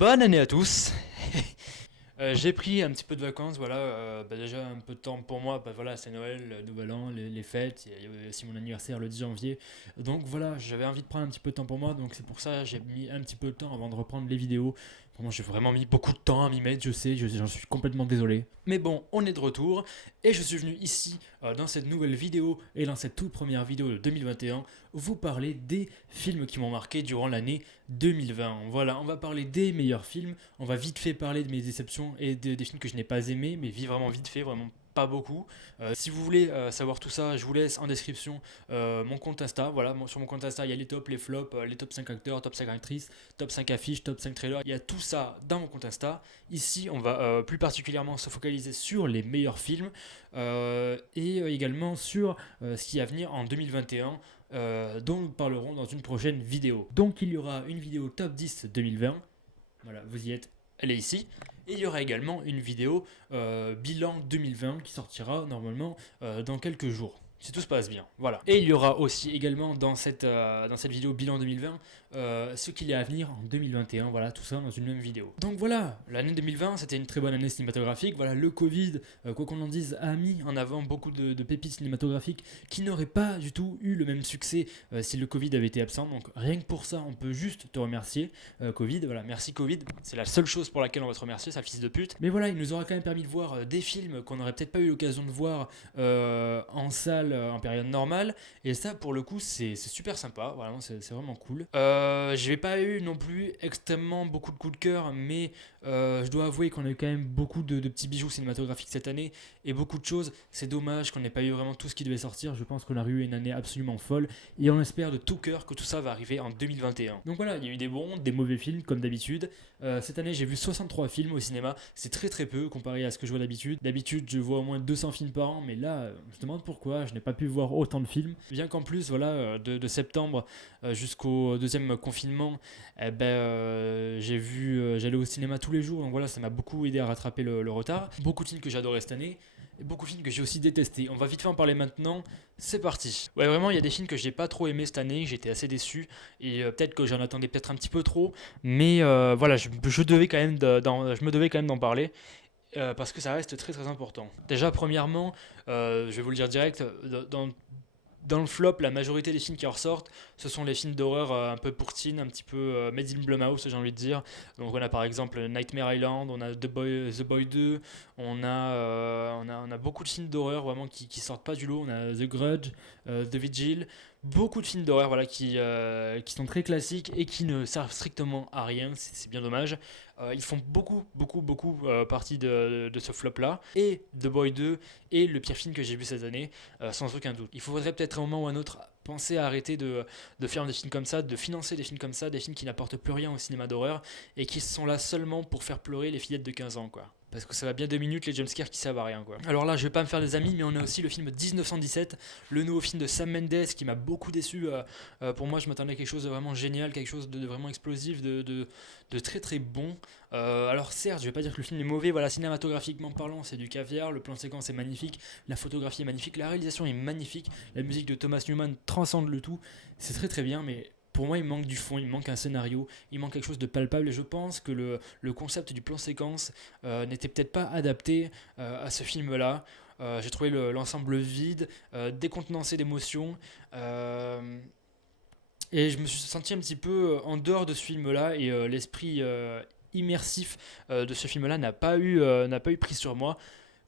Bonne année à tous. J'ai pris un petit peu de vacances, voilà, déjà un peu de temps pour moi, voilà, c'est Noël, le Nouvel An, les fêtes, il y a aussi mon anniversaire le 10 janvier, donc voilà, j'avais envie de prendre un petit peu de temps pour moi, donc c'est pour ça que j'ai mis un petit peu de temps avant de reprendre les vidéos. Vraiment, j'ai vraiment mis beaucoup de temps à m'y mettre, je sais, j'en suis complètement désolé. Mais bon, on est de retour, et je suis venu ici, dans cette nouvelle vidéo, et dans cette toute première vidéo de 2021, vous parler des films qui m'ont marqué durant l'année 2020. Voilà, on va parler des meilleurs films, on va vite fait parler de mes déceptions et des films que je n'ai pas aimés, mais vraiment vite fait, vraiment pas beaucoup. Si vous voulez savoir tout ça, je vous laisse en description mon compte Insta. Voilà, sur mon compte Insta, il y a les tops, les flops, les top 5 acteurs, top 5 actrices, top 5 affiches, top 5 trailers. Il y a tout ça dans mon compte Insta. Ici, on va plus particulièrement se focaliser sur les meilleurs films et également sur ce qui est à venir en 2021. Dont nous parlerons dans une prochaine vidéo. Donc il y aura une vidéo top 10 2020. Voilà, vous y êtes, elle est ici. Et il y aura également une vidéo bilan 2020 qui sortira normalement dans quelques jours. Si tout se passe bien, voilà. Et il y aura aussi également dans cette vidéo bilan 2020 ce qu'il y a à venir en 2021, voilà, tout ça dans une même vidéo. Donc voilà, l'année 2020 c'était une très bonne année cinématographique, voilà, le Covid, quoi qu'on en dise, a mis en avant beaucoup de pépites cinématographiques qui n'auraient pas du tout eu le même succès si le Covid avait été absent, donc rien que pour ça on peut juste te remercier Covid, voilà, merci Covid, c'est la seule chose pour laquelle on va te remercier, sale fils de pute. Mais voilà, il nous aura quand même permis de voir des films qu'on n'aurait peut-être pas eu l'occasion de voir en salle en période normale, et ça pour le coup c'est super sympa, voilà, c'est vraiment cool. J'ai pas eu non plus extrêmement beaucoup de coups de cœur, mais je dois avouer qu'on a eu quand même beaucoup de petits bijoux cinématographiques cette année et beaucoup de choses. C'est dommage qu'on n'ait pas eu vraiment tout ce qui devait sortir. Je pense qu'on a eu une année absolument folle et on espère de tout cœur que tout ça va arriver en 2021. Donc voilà, il y a eu des bons, des mauvais films comme d'habitude. Cette année, j'ai vu 63 films au cinéma. C'est très très peu comparé à ce que je vois d'habitude. D'habitude, je vois au moins 200 films par an, mais là, je me demande pourquoi je n'ai pas pu voir autant de films. Bien qu'en plus, voilà, de septembre jusqu'au deuxième confinement, j'allais au cinéma tous les jours, donc voilà, ça m'a beaucoup aidé à rattraper le retard. Beaucoup de films que j'ai adoré cette année, et beaucoup de films que j'ai aussi détestés. On va vite fait en parler maintenant, c'est parti. Ouais, vraiment, il y a des films que j'ai pas trop aimé cette année, j'étais assez déçu, et peut-être que j'en attendais peut-être un petit peu trop, mais voilà, je me devais quand même d'en parler. Parce que ça reste très très important. Déjà, premièrement, je vais vous le dire direct, dans le flop, la majorité des films qui en ressortent, ce sont les films d'horreur un peu pour teen, un petit peu made in Blumhouse, j'ai envie de dire. Donc on a par exemple Nightmare Island, on a The Boy 2, on a beaucoup de films d'horreur vraiment qui sortent pas du lot. On a The Grudge, The Vigil, beaucoup de films d'horreur voilà, qui sont très classiques et qui ne servent strictement à rien, c'est bien dommage. Ils font beaucoup partie de ce flop-là. Et The Boy 2 est le pire film que j'ai vu cette année, sans aucun doute. Il faudrait peut-être un moment ou un autre penser à arrêter de faire des films comme ça, de financer des films comme ça, des films qui n'apportent plus rien au cinéma d'horreur et qui sont là seulement pour faire pleurer les fillettes de 15 ans, quoi. Parce que ça va bien 2 minutes les jumpscares qui servent à rien, quoi. Alors là, je vais pas me faire des amis, mais on a aussi le film 1917, le nouveau film de Sam Mendes qui m'a beaucoup déçu. Pour moi, je m'attendais à quelque chose de vraiment génial, quelque chose de vraiment explosif, de très très bon. Alors certes, je vais pas dire que le film est mauvais, voilà, cinématographiquement parlant, c'est du caviar, le plan séquence est magnifique, la photographie est magnifique, la réalisation est magnifique, la musique de Thomas Newman transcende le tout, c'est très très bien, mais pour moi, il manque du fond, il manque un scénario, il manque quelque chose de palpable. Et je pense que le concept du plan séquence n'était peut-être pas adapté à ce film-là. J'ai trouvé l'ensemble vide, décontenancé d'émotions. Et je me suis senti un petit peu en dehors de ce film-là. Et l'esprit immersif de ce film-là n'a pas eu prise sur moi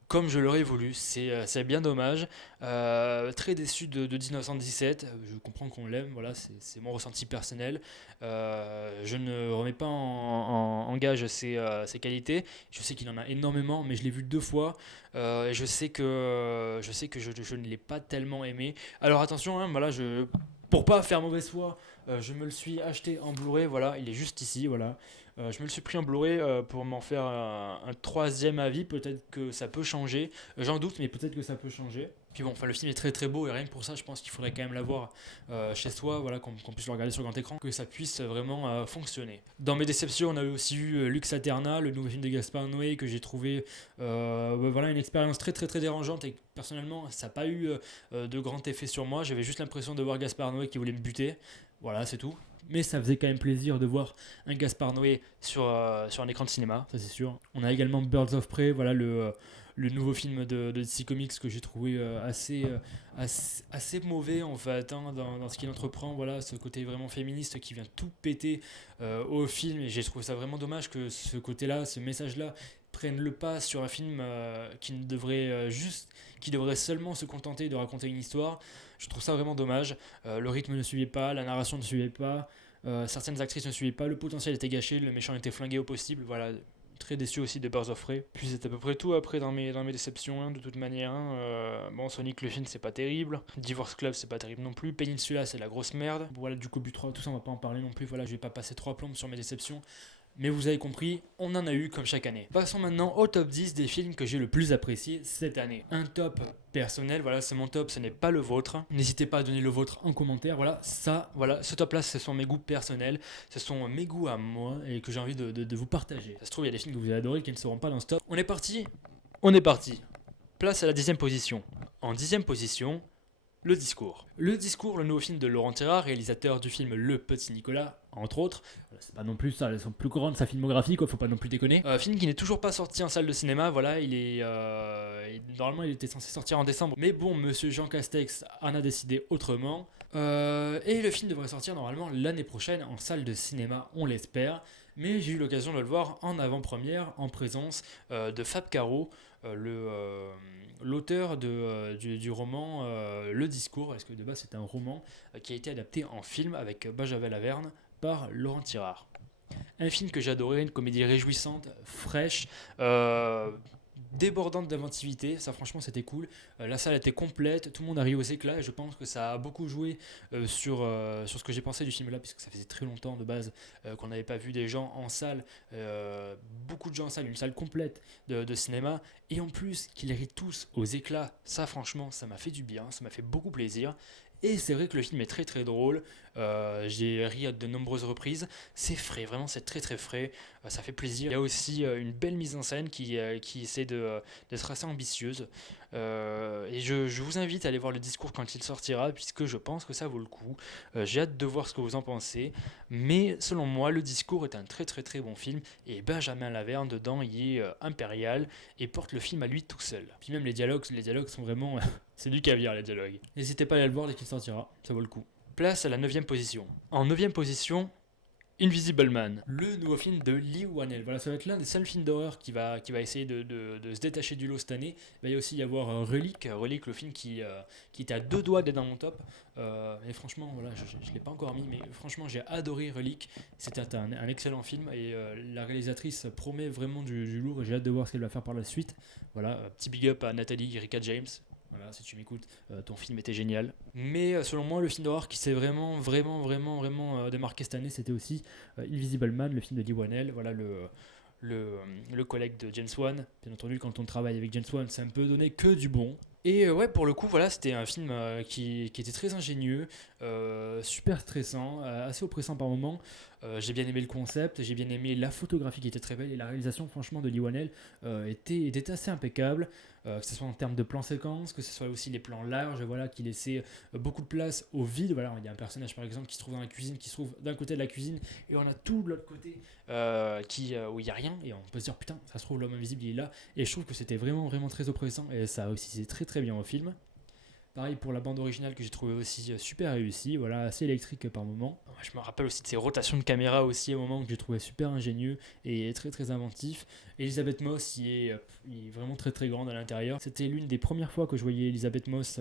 comme je l'aurais voulu. C'est bien dommage. Très déçu de 1917. Je comprends qu'on l'aime, voilà, c'est mon ressenti personnel. Je ne remets pas en gage ses qualités. Je sais qu'il en a énormément, mais je l'ai vu 2 fois. Et je ne l'ai pas tellement aimé. Alors attention, hein, voilà, pour pas faire mauvaise foi, je me le suis acheté en Blu-ray, voilà, il est juste ici, voilà. Je me le suis pris en Blu-ray pour m'en faire un troisième avis, peut-être que ça peut changer. J'en doute, mais peut-être que ça peut changer. Puis bon, enfin, le film est très très beau et rien que pour ça, je pense qu'il faudrait quand même l'avoir chez soi, voilà, qu'on puisse le regarder sur grand écran, que ça puisse vraiment fonctionner. Dans mes déceptions, on a aussi eu Lux Aeterna, le nouveau film de Gaspard Noé que j'ai trouvé voilà, une expérience très très très dérangeante et personnellement, ça n'a pas eu de grand effet sur moi. J'avais juste l'impression de voir Gaspard Noé qui voulait me buter. Voilà, c'est tout. mais ça faisait quand même plaisir de voir un Gaspard Noé sur un écran de cinéma, ça c'est sûr. On a également Birds of Prey, voilà le nouveau film de DC Comics que j'ai trouvé assez mauvais en fait, hein, dans ce qu'il entreprend, voilà, ce côté vraiment féministe qui vient tout péter au film, et j'ai trouvé ça vraiment dommage que ce côté-là, ce message-là prenne le pas sur un film qui devrait seulement se contenter de raconter une histoire. Je trouve ça vraiment dommage. Le rythme ne suivait pas, la narration ne suivait pas, certaines actrices ne suivaient pas, le potentiel était gâché, le méchant était flingué au possible, voilà. Très déçu aussi de Birds of Prey. Puis c'est à peu près tout après dans mes déceptions, hein, de toute manière. Hein. Bon, Sonic le film c'est pas terrible. Divorce Club c'est pas terrible non plus. Peninsula c'est la grosse merde. Voilà, du coup, but 3, tout ça on va pas en parler non plus. Voilà, je vais pas passer 3 plombes sur mes déceptions. Mais vous avez compris, on en a eu comme chaque année. Passons maintenant au top 10 des films que j'ai le plus apprécié cette année. Un top personnel, voilà, c'est mon top, ce n'est pas le vôtre. N'hésitez pas à donner le vôtre en commentaire. Voilà, ce top là, ce sont mes goûts personnels, ce sont mes goûts à moi et que j'ai envie de vous partager. Ça se trouve, il y a des films que vous avez adorés qui ne seront pas dans ce top. On est parti. Place à la 10e position. En 10e position, Le Discours. Le Discours, le nouveau film de Laurent Terrard, réalisateur du film Le Petit Nicolas, entre autres. C'est pas non plus ça, son plus grande, sa filmographie, quoi, faut pas non plus déconner. Film qui n'est toujours pas sorti en salle de cinéma, voilà, normalement il était censé sortir en décembre, mais bon, monsieur Jean Castex en a décidé autrement. Et le film devrait sortir normalement l'année prochaine en salle de cinéma, on l'espère. Mais j'ai eu l'occasion de le voir en avant-première, en présence de Fab Caro, l'auteur du roman Le Discours, parce que de base c'est un roman qui a été adapté en film avec Benjamin Laverne par Laurent Tirard. Un film que j'ai adoré, une comédie réjouissante, fraîche, débordante d'inventivité, ça franchement c'était cool. La salle était complète, tout le monde a ri aux éclats et je pense que ça a beaucoup joué sur ce que j'ai pensé du film là, puisque ça faisait très longtemps de base qu'on n'avait pas vu des gens en salle, beaucoup de gens en salle, une salle complète de cinéma, et en plus qu'ils rient tous aux éclats, ça franchement ça m'a fait du bien, ça m'a fait beaucoup plaisir. Et c'est vrai que le film est très très drôle, j'ai ri à de nombreuses reprises, c'est frais, vraiment c'est très très frais, ça fait plaisir. Il y a aussi une belle mise en scène qui essaie d'être assez ambitieuse. Et je vous invite à aller voir Le Discours quand il sortira, puisque je pense que ça vaut le coup. J'ai hâte de voir ce que vous en pensez. Mais selon moi, Le Discours est un très très très bon film. Et Benjamin Laverne, dedans, il est impérial et porte le film à lui tout seul. Puis même les dialogues sont vraiment... c'est du caviar les dialogues. N'hésitez pas à aller le voir dès qu'il sortira, ça vaut le coup. Place à la 9e position. En 9e position, Invisible Man, le nouveau film de Lee Whannell. Voilà, ça va être l'un des seuls films d'horreur qui va essayer de se détacher du lot cette année. Il va aussi y avoir Relic, le film qui était à 2 doigts d'être dans mon top. Et franchement, voilà, je ne l'ai pas encore mis, mais franchement, j'ai adoré Relic. C'était un excellent film et la réalisatrice promet vraiment du lourd et j'ai hâte de voir ce qu'elle va faire par la suite. Voilà, petit big up à Nathalie Erika James. Voilà, si tu m'écoutes, ton film était génial. Mais selon moi, le film d'horreur qui s'est vraiment démarqué cette année, c'était aussi Invisible Man, le film de Lee Whannell. Voilà, le collègue de James Wan. Bien entendu, quand on travaille avec James Wan, ça ne peut donner que du bon. Et ouais, pour le coup, voilà, c'était un film qui était très ingénieux, super stressant, assez oppressant par moments. J'ai bien aimé le concept, j'ai bien aimé la photographie qui était très belle et la réalisation, franchement, de Lee Whannell était assez impeccable. Que ce soit en termes de plans séquences, que ce soit aussi les plans larges, voilà, qui laissaient beaucoup de place au vide. Voilà, il y a un personnage par exemple qui se trouve dans la cuisine, qui se trouve d'un côté de la cuisine, et on a tout de l'autre côté où il n'y a rien, et on peut se dire putain, ça se trouve l'homme invisible il est là. Et je trouve que c'était vraiment très oppressant, et ça aussi c'est très très bien au film. Pareil pour la bande originale que j'ai trouvé aussi super réussie, voilà, assez électrique par moment. Je me rappelle aussi de ces rotations de caméra aussi à un moment que j'ai trouvé super ingénieux et très très inventif. Elisabeth Moss il est vraiment très très grande à l'intérieur. C'était l'une des premières fois que je voyais Elisabeth Moss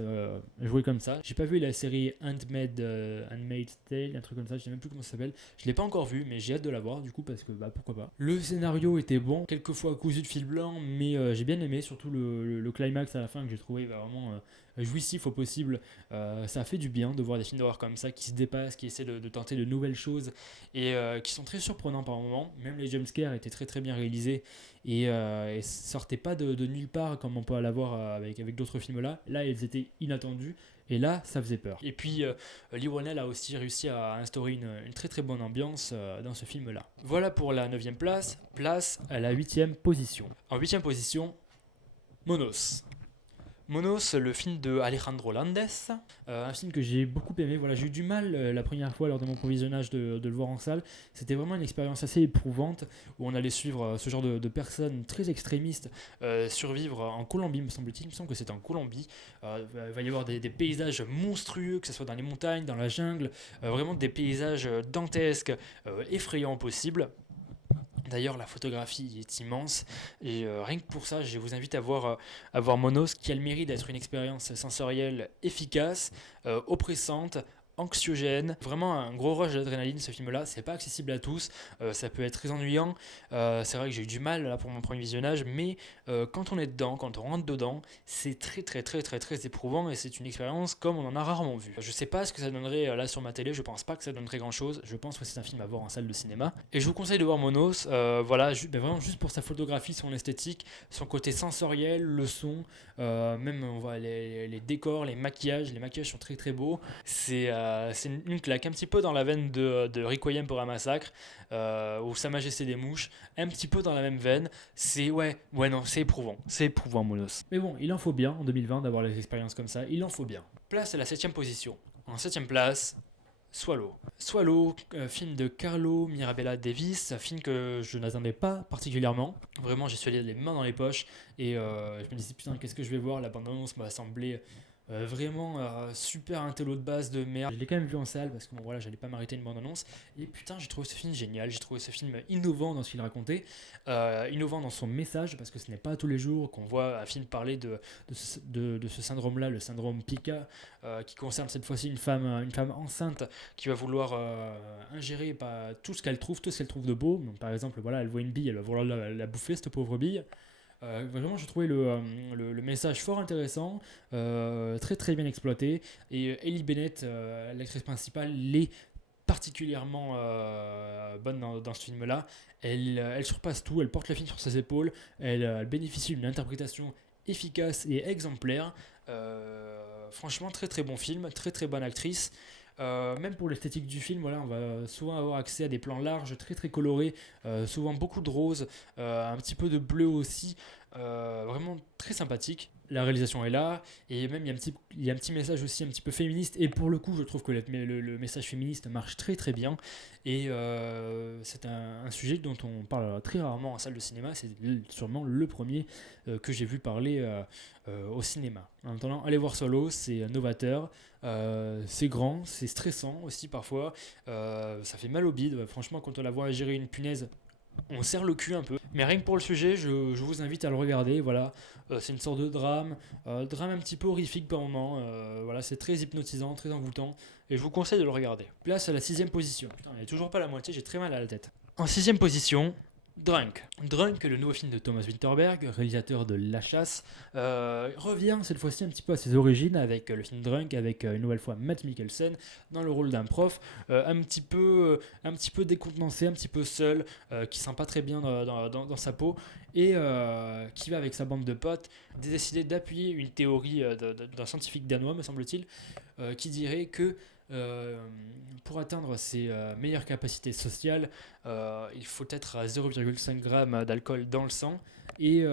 jouer comme ça. J'ai pas vu la série Handmaid's Tale, un truc comme ça, je sais même plus comment ça s'appelle. Je l'ai pas encore vu, mais j'ai hâte de la voir du coup parce que pourquoi pas. Le scénario était bon, quelquefois cousu de fil blanc, mais j'ai bien aimé, surtout le climax à la fin que j'ai trouvé vraiment jouissif au possible. Ça fait du bien de voir des films d'horreur comme ça qui se dépassent, qui essaient de tenter de nouvelles choses et qui sont très surprenants par moments. Même les jumpscares étaient très très bien réalisés et sortaient pas de nulle part comme on peut l'avoir avec d'autres films là. Là, ils étaient inattendus et là, ça faisait peur. Et puis, Lee Whannell a aussi réussi à instaurer une très très bonne ambiance dans ce film là. Voilà pour la 9e place. Place à la 8e position. En 8e position, Monos. Monos, le film de Alejandro Landes, un film que j'ai beaucoup aimé. Voilà, j'ai eu du mal la première fois lors de mon provisionnage de le voir en salle. C'était vraiment une expérience assez éprouvante où on allait suivre ce genre de personnes très extrémistes survivre en Colombie, me semble-t-il. Il me semble que c'était en Colombie. Il va y avoir des paysages monstrueux, que ce soit dans les montagnes, dans la jungle, vraiment des paysages dantesques, effrayants possibles. D'ailleurs, la photographie est immense et rien que pour ça, je vous invite à voir Monos, qui a le mérite d'être une expérience sensorielle efficace, oppressante, anxiogène, vraiment un gros rush d'adrénaline ce film-là. C'est pas accessible à tous, ça peut être très ennuyant. C'est vrai que j'ai eu du mal là pour mon premier visionnage, mais quand on est dedans, quand on rentre dedans, c'est très éprouvant et c'est une expérience comme on en a rarement vu. Je sais pas ce que ça donnerait là sur ma télé, je pense pas que ça donnerait grand chose. Je pense que c'est un film à voir en salle de cinéma et je vous conseille de voir Monos. Voilà, vraiment juste pour sa photographie, son esthétique, son côté sensoriel, le son, même on voit les décors, les maquillages sont très beaux. C'est une claque un petit peu dans la veine de Requiem pour un massacre ou Sa Majesté des Mouches, un petit peu dans la même veine. C'est éprouvant Monos. Mais bon, il en faut bien en 2020 d'avoir des expériences comme ça, il en faut bien. Place à la 7ème position. En 7ème place, Swallow. Swallow, film de Carlo Mirabella Davis, film que je n'attendais pas particulièrement. Vraiment, j'ai allé les mains dans les poches et je me disais putain, qu'est-ce que je vais voir. La bande-annonce m'a semblé vraiment super intello de base de merde. Je l'ai quand même vu en salle parce que bon, voilà, j'allais pas m'arrêter une bande-annonce. Et putain, j'ai trouvé ce film génial. J'ai trouvé ce film innovant dans ce qu'il racontait, innovant dans son message parce que ce n'est pas tous les jours qu'on voit un film parler de ce syndrome-là, le syndrome Pica, qui concerne cette fois-ci une femme enceinte qui va vouloir ingérer tout ce qu'elle trouve de beau. Donc, par exemple, voilà, elle voit une bille, elle va vouloir la bouffer, cette pauvre bille. Vraiment, je trouvais le message fort intéressant, très bien exploité. Et Ellie Bennett, l'actrice principale, l'est particulièrement bonne dans ce film-là. Elle surpasse tout, elle porte le film sur ses épaules, elle bénéficie d'une interprétation efficace et exemplaire. Franchement, très bon film, très bonne actrice. Même pour l'esthétique du film, voilà, on va souvent avoir accès à des plans larges, très colorés, souvent beaucoup de rose, un petit peu de bleu aussi, vraiment très sympathique. La réalisation est là, et même il y a un petit message aussi un petit peu féministe, et pour le coup je trouve que le message féministe marche très bien, et c'est un sujet dont on parle très rarement en salle de cinéma. C'est sûrement le premier que j'ai vu parler au cinéma. En attendant, allez voir Solo, c'est novateur, c'est grand, c'est stressant aussi parfois, ça fait mal au bide. Franchement, quand on la voit gérer une punaise, on serre le cul un peu. Mais rien que pour le sujet, je vous invite à le regarder. Voilà, c'est une sorte de drame un petit peu horrifique par moment. Voilà, c'est très hypnotisant, très envoûtant, et je vous conseille de le regarder. Place à la 6ème position. Putain, elle est toujours pas à la moitié, j'ai très mal à la tête. En 6ème position, Drunk. Drunk, le nouveau film de Thomas Winterberg, réalisateur de La Chasse, revient cette fois-ci un petit peu à ses origines avec le film Drunk, avec une nouvelle fois Matt Mikkelsen dans le rôle d'un prof, un petit peu décontenancé, un petit peu seul, qui sent pas très bien dans sa peau, et qui va avec sa bande de potes décider d'appuyer une théorie d'un scientifique danois, me semble-t-il, qui dirait que pour atteindre ses meilleures capacités sociales, il faut être à 0,5 g d'alcool dans le sang. Et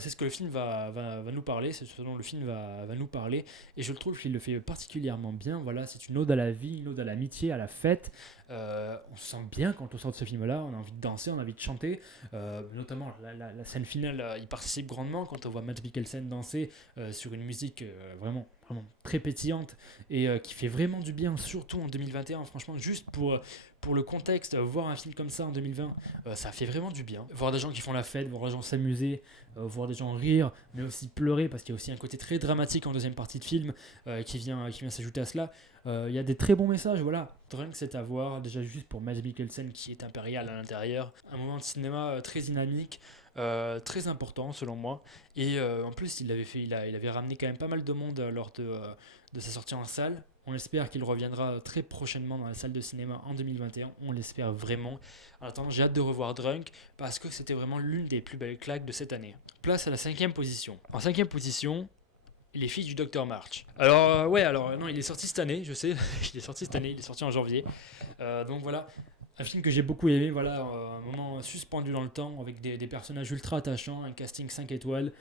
c'est ce que le film va nous parler, c'est ce dont le film va nous parler. Et je trouve qu'il le fait particulièrement bien. Voilà, c'est une ode à la vie, une ode à l'amitié, à la fête. On se sent bien quand on sort de ce film-là, on a envie de danser, on a envie de chanter. Notamment la scène finale, il participe grandement quand on voit Matt Mikkelsen danser sur une musique vraiment très pétillante et qui fait vraiment du bien, surtout en 2021. Franchement, juste pour le contexte, voir un film comme ça en 2020, ça fait vraiment du bien. Voir des gens qui font la fête, voir des gens s'amuser, voir des gens rire, mais aussi pleurer, parce qu'il y a aussi un côté très dramatique en deuxième partie de film qui vient s'ajouter à cela. Il y a des très bons messages, voilà. Drunk, c'est à voir, déjà juste pour Mads Mikkelsen qui est impérial à l'intérieur. Un moment de cinéma très dynamique, très important selon moi. Et en plus, il avait ramené quand même pas mal de monde lors de sa sortie en salle. On espère qu'il reviendra très prochainement dans la salle de cinéma en 2021. On l'espère vraiment. En attendant, j'ai hâte de revoir Drunk parce que c'était vraiment l'une des plus belles claques de cette année. Place à la 5ème position. En 5ème position, Les Filles du Dr March. Alors, non, il est sorti cette année, je sais. Il est sorti en janvier. Donc voilà. Un film que j'ai beaucoup aimé, voilà, un moment suspendu dans le temps avec des personnages ultra attachants, un casting 5 étoiles,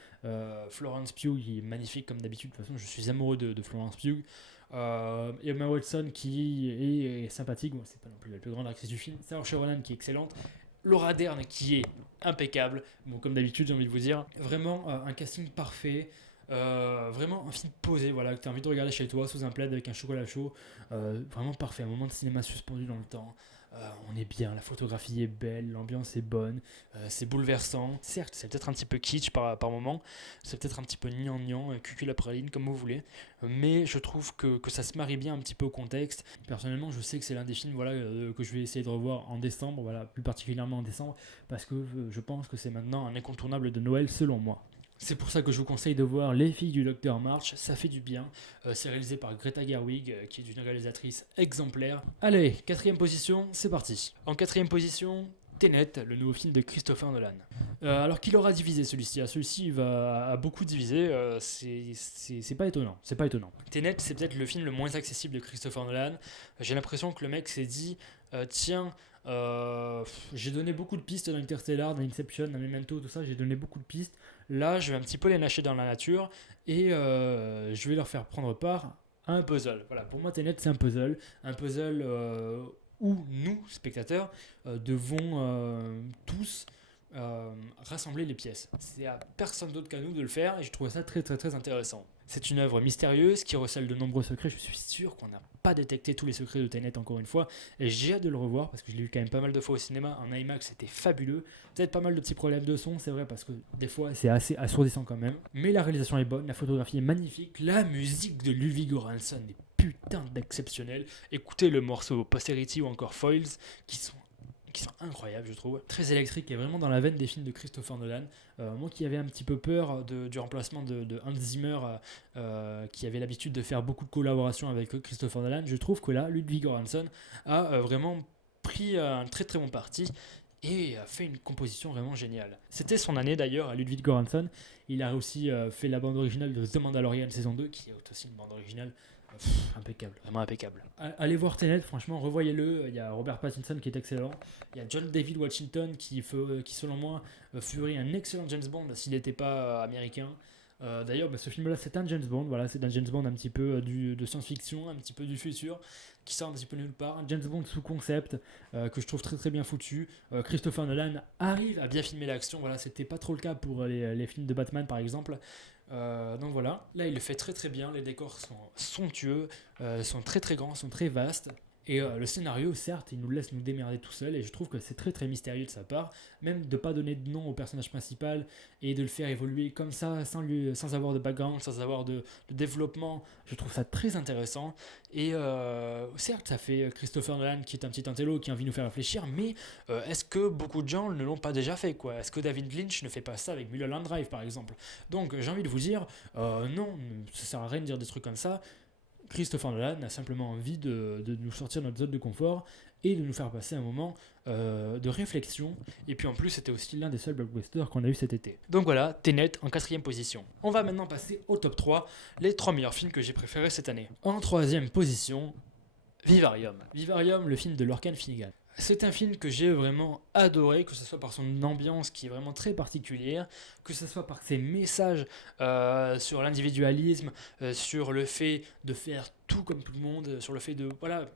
Florence Pugh qui est magnifique comme d'habitude, de toute façon je suis amoureux de Florence Pugh, Emma Watson qui est sympathique, bon, c'est pas non plus la plus grande actrice du film, Saoirse Ronan qui est excellente, Laura Dern qui est impeccable, bon, comme d'habitude j'ai envie de vous dire, vraiment un casting parfait. Vraiment un film posé, voilà, que tu as envie de regarder chez toi sous un plaid avec un chocolat chaud, vraiment parfait, un moment de cinéma suspendu dans le temps. On est bien, la photographie est belle, l'ambiance est bonne, c'est bouleversant. Certes, c'est peut-être un petit peu kitsch par moment, c'est peut-être un petit peu gnangnan, cuculapraline, comme vous voulez, mais je trouve que ça se marie bien un petit peu au contexte. Personnellement, je sais que c'est l'un des films voilà, que je vais essayer de revoir en décembre, voilà, plus particulièrement en décembre, parce que je pense que c'est maintenant un incontournable de Noël selon moi. C'est pour ça que je vous conseille de voir Les filles du Docteur March, ça fait du bien. C'est réalisé par Greta Gerwig, qui est une réalisatrice exemplaire. Allez, quatrième position, c'est parti. En quatrième position, Tenet, le nouveau film de Christopher Nolan. Alors qu'il aura divisé celui-ci, celui-ci a beaucoup divisé, c'est pas étonnant, c'est pas étonnant. Tenet, c'est peut-être le film le moins accessible de Christopher Nolan. J'ai l'impression que le mec s'est dit, tiens, j'ai donné beaucoup de pistes dans Interstellar, dans Inception, dans Memento, tout ça, j'ai donné beaucoup de pistes. Là, je vais un petit peu les lâcher dans la nature et je vais leur faire prendre part à un puzzle. Voilà, pour moi, Tenet, c'est un puzzle où nous, spectateurs, devons tous rassembler les pièces. C'est à personne d'autre qu'à nous de le faire et je trouve ça très très très intéressant. C'est une œuvre mystérieuse qui recèle de nombreux secrets. Je suis sûr qu'on n'a pas détecté tous les secrets de Tenet encore une fois et j'ai hâte de le revoir parce que je l'ai vu quand même pas mal de fois au cinéma. En IMAX, c'était fabuleux. Peut-être pas mal de petits problèmes de son, c'est vrai, parce que des fois c'est assez assourdissant quand même. Mais la réalisation est bonne, la photographie est magnifique, la musique de Ludwig Göransson est putain d'exceptionnelle. Écoutez le morceau Posterity ou encore Foils qui sont incroyables, je trouve. Très électrique et vraiment dans la veine des films de Christopher Nolan. Moi qui avais un petit peu peur du remplacement de Hans Zimmer, qui avait l'habitude de faire beaucoup de collaborations avec Christopher Nolan, je trouve que là, Ludwig Göransson a vraiment pris un très très bon parti et a fait une composition vraiment géniale. C'était son année d'ailleurs à Ludwig Göransson. Il a aussi fait la bande originale de The Mandalorian saison 2, qui est aussi une bande originale impeccable, vraiment impeccable. Allez voir Tenet, franchement, revoyez-le. Il y a Robert Pattinson qui est excellent. Il y a John David Washington qui selon moi, ferait un excellent James Bond s'il n'était pas américain. D'ailleurs, ce film-là, c'est un James Bond. Voilà, c'est un James Bond un petit peu de science-fiction, un petit peu du futur, qui sort un petit peu nulle part. Un James Bond sous concept que je trouve très très bien foutu. Christopher Nolan arrive à bien filmer l'action. Voilà, c'était pas trop le cas pour les films de Batman par exemple. Donc voilà, là il le fait très très bien, les décors sont somptueux, sont très très grands, sont très vastes. Et le scénario, certes, il nous laisse nous démerder tout seul, et je trouve que c'est très très mystérieux de sa part, même de ne pas donner de nom au personnage principal et de le faire évoluer comme ça, sans avoir de background, sans avoir de développement. Je trouve ça très intéressant. Et certes, ça fait Christopher Nolan qui est un petit intello qui a envie de nous faire réfléchir, mais est-ce que beaucoup de gens ne l'ont pas déjà fait quoi? Est-ce que David Lynch ne fait pas ça avec Mulholland Drive par exemple? Donc j'ai envie de vous dire, non, ça sert à rien de dire des trucs comme ça. Christopher Nolan a simplement envie de nous sortir de notre zone de confort et de nous faire passer un moment de réflexion. Et puis en plus, c'était aussi l'un des seuls blockbusters qu'on a eu cet été. Donc voilà, Tenet en quatrième position. On va maintenant passer au top 3, les 3 meilleurs films que j'ai préférés cette année. En troisième position, Vivarium. Vivarium, le film de Lorcan Finnegan. C'est un film que j'ai vraiment adoré, que ce soit par son ambiance qui est vraiment très particulière, que ce soit par ses messages sur l'individualisme, sur le fait de faire tout comme tout le monde, sur le fait de... Voilà,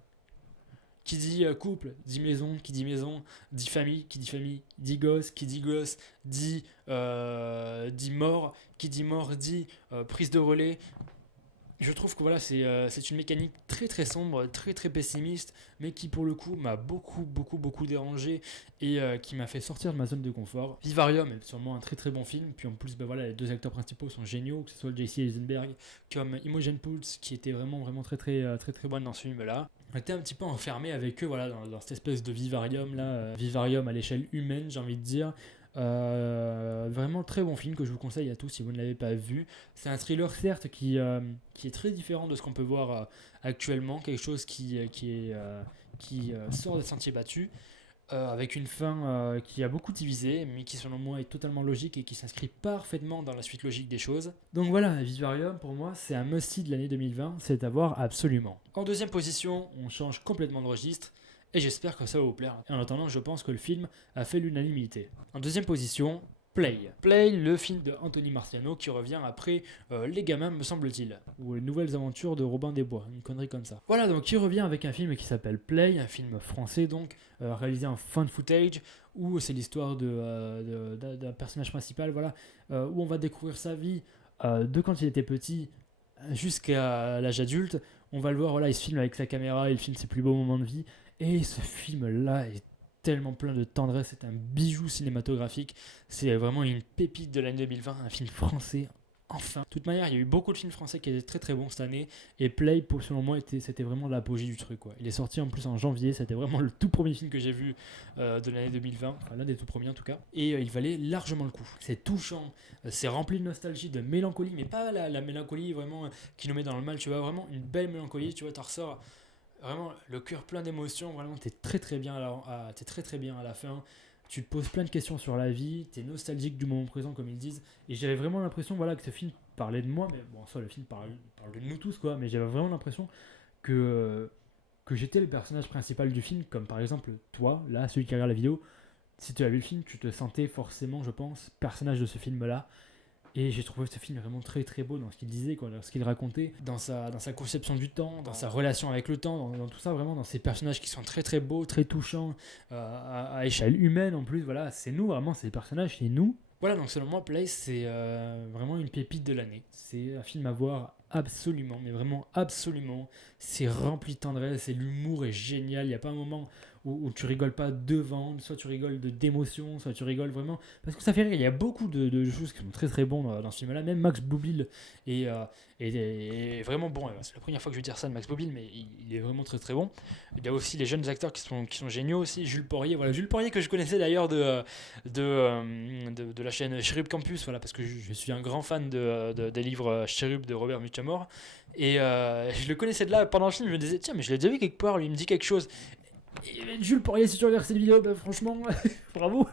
qui dit couple, dit maison, dit famille, qui dit famille, dit gosse, qui dit gosse, dit mort, qui dit mort, dit prise de relais. Je trouve que voilà, c'est une mécanique très très sombre, très très pessimiste, mais qui pour le coup m'a beaucoup dérangé et qui m'a fait sortir de ma zone de confort. Vivarium est sûrement un très très bon film, puis en plus voilà, les deux acteurs principaux sont géniaux, que ce soit J.C. Eisenberg comme Imogen Poots qui était vraiment très bonne dans ce film-là. On était un petit peu enfermé avec eux voilà, dans cette espèce de vivarium là, vivarium à l'échelle humaine j'ai envie de dire. Vraiment très bon film que je vous conseille à tous si vous ne l'avez pas vu. C'est un thriller certes qui est très différent de ce qu'on peut voir actuellement, quelque chose qui sort des sentiers battus, avec une fin qui a beaucoup divisé, mais qui selon moi est totalement logique et qui s'inscrit parfaitement dans la suite logique des choses. Donc voilà, Vivarium pour moi c'est un must-see de l'année 2020, c'est à voir absolument. En deuxième position, on change complètement de registre. et j'espère que ça va vous plaire. Et en attendant, je pense que le film a fait l'unanimité. En deuxième position, Play. Play, le film de Anthony Marciano qui revient après Les Gamins, me semble-t-il, ou Les Nouvelles Aventures de Robin des Bois, une connerie comme ça. Voilà, donc il revient avec un film qui s'appelle Play, un film français donc, réalisé en found footage, où c'est l'histoire d'un personnage principal, voilà, où on va découvrir sa vie de quand il était petit jusqu'à l'âge adulte. On va le voir, voilà, il se filme avec sa caméra, il filme ses plus beaux moments de vie, et ce film-là est tellement plein de tendresse, c'est un bijou cinématographique, c'est vraiment une pépite de l'année 2020, un film français, enfin. De toute manière, il y a eu beaucoup de films français qui étaient très très bons cette année, et Play, selon moi, c'était vraiment l'apogée du truc, quoi. Il est sorti en plus en janvier, c'était vraiment le tout premier film que j'ai vu de l'année 2020, enfin l'un des tout premiers en tout cas, et il valait largement le coup. C'est touchant, c'est rempli de nostalgie, de mélancolie, mais pas la mélancolie vraiment qui nous met dans le mal, tu vois, vraiment une belle mélancolie, tu vois, t'en ressors vraiment le cœur plein d'émotions, vraiment t'es très très bien t'es très très bien à la fin, tu te poses plein de questions sur la vie, t'es nostalgique du moment présent comme ils disent, et j'avais vraiment l'impression, voilà, que ce film parlait de moi, mais bon, ça le film parle de nous tous, quoi, mais j'avais vraiment l'impression que, que j'étais le personnage principal du film, comme par exemple toi, là, celui qui regarde la vidéo, si tu as vu le film, tu te sentais forcément, je pense, personnage de ce film-là. Et j'ai trouvé ce film vraiment très très beau dans ce qu'il disait, quoi, dans ce qu'il racontait, dans sa conception du temps, dans sa relation avec le temps, dans tout ça, vraiment, dans ces personnages qui sont très très beaux, très touchants, à échelle humaine en plus, voilà, c'est nous, vraiment, ces personnages, c'est nous. Voilà, donc selon moi, Place, c'est vraiment une pépite de l'année. C'est un film à voir absolument, mais vraiment absolument. C'est rempli de tendresse et l'humour est génial. Il n'y a pas un moment où tu rigoles pas devant, soit tu rigoles d'émotion, soit tu rigoles vraiment. Parce que ça fait rire, il y a beaucoup de choses qui sont très très bons dans ce film-là. Même Max Boublil est vraiment bon. C'est la première fois que je vais dire ça de Max Boublil, mais il est vraiment très très bon. Il y a aussi les jeunes acteurs qui sont géniaux aussi. Jules Porrier, voilà, Jules Porrier que je connaissais d'ailleurs de la chaîne Cherub Campus, voilà, parce que je suis un grand fan des livres Cherub de Robert Muchamore. Et je le connaissais de là pendant le film, je me disais, tiens, mais je l'ai déjà vu quelque part, lui il me dit quelque chose. Et Jules Porrier, si tu regardes cette vidéo, bah, franchement, bravo.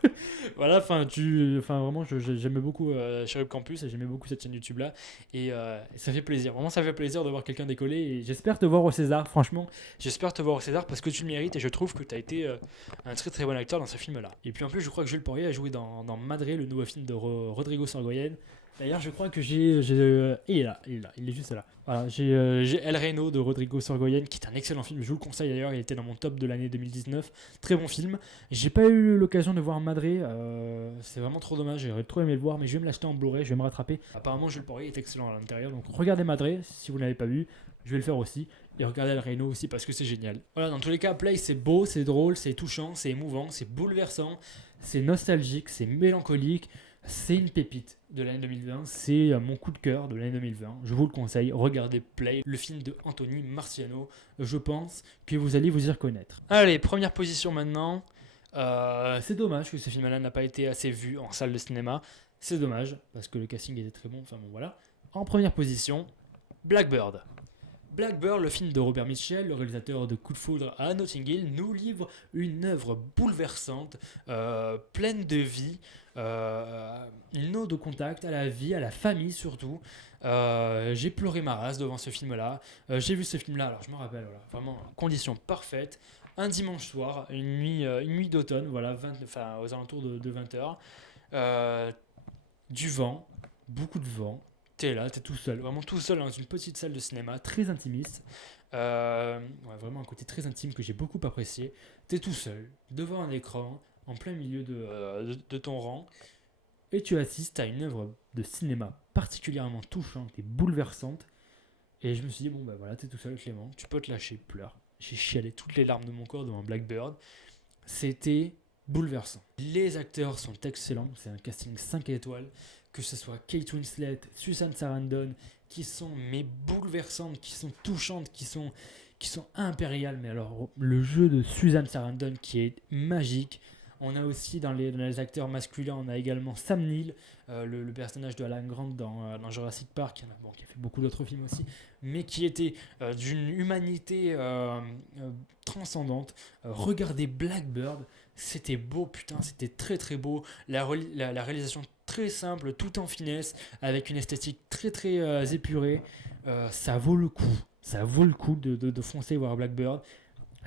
Voilà, enfin vraiment, j'aimais beaucoup Cherub Campus et j'aimais beaucoup cette chaîne YouTube là. Et ça fait plaisir, vraiment, ça fait plaisir de voir quelqu'un décoller. Et j'espère te voir au César, franchement. J'espère te voir au César parce que tu le mérites et je trouve que tu as été un très très bon acteur dans ce film là. Et puis en plus, je crois que Jules Porrier a joué dans Madre, le nouveau film de Rodrigo Sorogoyen. D'ailleurs, je crois que il est là, il est juste là. Voilà, j'ai El Reno de Rodrigo Sorogoyen, qui est un excellent film. Je vous le conseille d'ailleurs, il était dans mon top de l'année 2019. Très bon film. J'ai pas eu l'occasion de voir Madré, c'est vraiment trop dommage. J'aurais trop aimé le voir, mais je vais me l'acheter en Blu-ray, je vais me rattraper. Apparemment, Jules Porrier est excellent à l'intérieur, donc regardez Madré si vous n'avez pas vu. Je vais le faire aussi. Et regardez El Reno aussi parce que c'est génial. Voilà, dans tous les cas, Play, c'est beau, c'est drôle, c'est touchant, c'est émouvant, c'est bouleversant, c'est nostalgique, c'est mélancolique. C'est une pépite de l'année 2020, c'est mon coup de cœur de l'année 2020. Je vous le conseille, regardez Play, le film de Anthony Marciano. Je pense que vous allez vous y reconnaître. Allez, première position maintenant. C'est dommage que ce film-là n'a pas été assez vu en salle de cinéma. C'est dommage, parce que le casting était très bon. Enfin bon, voilà. En première position, Blackbird. Blackbird, le film de Robert Mitchell, le réalisateur de Coup de foudre à Notting Hill, nous livre une œuvre bouleversante, pleine de vie, une ode au contact, à la vie, à la famille surtout. J'ai pleuré ma race devant ce film-là. J'ai vu ce film-là, alors je me rappelle, voilà, vraiment, conditions parfaites. Un dimanche soir, une nuit d'automne, voilà, aux alentours de 20h. Du vent, beaucoup de vent. T'es là, t'es tout seul, vraiment tout seul dans une petite salle de cinéma, très intimiste. Ouais, vraiment un côté très intime que j'ai beaucoup apprécié. T'es tout seul, devant un écran, en plein milieu de ton rang, et tu assistes à une œuvre de cinéma particulièrement touchante et bouleversante. Et je me suis dit, bon bah voilà, t'es tout seul Clément, tu peux te lâcher, pleure. J'ai chialé toutes les larmes de mon corps devant Blackbird. C'était bouleversant. Les acteurs sont excellents, c'est un casting 5 étoiles, que ce soit Kate Winslet, Susan Sarandon, qui sont mais bouleversantes, qui sont touchantes, qui sont impériales. Mais alors, le jeu de Susan Sarandon qui est magique. On a aussi dans les acteurs masculins, on a également Sam Neill, le personnage de Alan Grant dans Jurassic Park, qui a fait beaucoup d'autres films aussi, mais qui était d'une humanité transcendante. Regardez Blackbird, c'était beau, putain, c'était très très beau. La réalisation très simple, tout en finesse, avec une esthétique très très épurée. Ça vaut le coup. Ça vaut le coup de foncer voir Blackbird.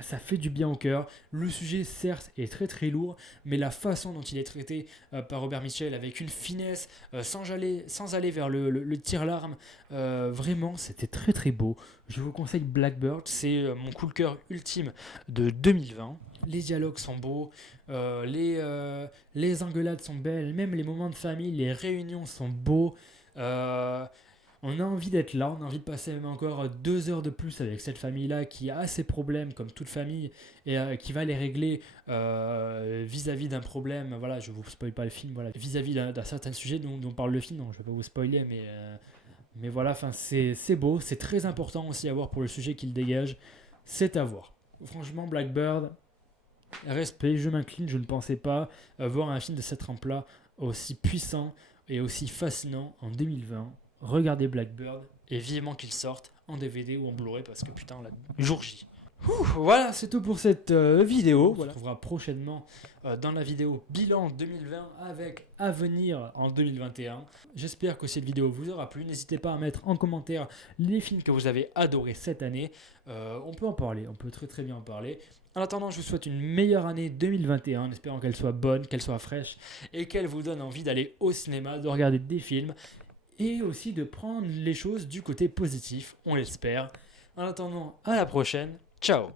Ça fait du bien au cœur. Le sujet, certes, est très très lourd, mais la façon dont il est traité par Robert Mitchell, avec une finesse, sans aller vers le tire-larme, vraiment, c'était très très beau. Je vous conseille Blackbird, c'est mon coup de cœur ultime de 2020. Les dialogues sont beaux, les engueulades sont belles, même les moments de famille, les réunions sont beaux. Euh, on a envie d'être là, on a envie de passer même encore 2 heures de plus avec cette famille-là qui a ses problèmes comme toute famille et qui va les régler vis-à-vis d'un problème. Voilà, je ne vous spoil pas le film, voilà, vis-à-vis d'un certain sujet dont parle le film, non, je ne vais pas vous spoiler, mais voilà, c'est beau, c'est très important aussi à voir pour le sujet qu'il dégage, c'est à voir. Franchement, Blackbird, respect, je m'incline, je ne pensais pas voir un film de cette trempe-là aussi puissant et aussi fascinant en 2020. Regardez Blackbird et vivement qu'il sorte en DVD ou en Blu-ray parce que putain, la jour J. Voilà, c'est tout pour cette vidéo. On se retrouvera prochainement dans la vidéo bilan 2020 avec à venir en 2021. J'espère que cette vidéo vous aura plu. N'hésitez pas à mettre en commentaire les films que vous avez adorés cette année. On peut en parler, on peut très très bien en parler. En attendant, je vous souhaite une meilleure année 2021 en espérant qu'elle soit bonne, qu'elle soit fraîche et qu'elle vous donne envie d'aller au cinéma, de regarder des films et aussi de prendre les choses du côté positif, on l'espère. En attendant, à la prochaine. Ciao.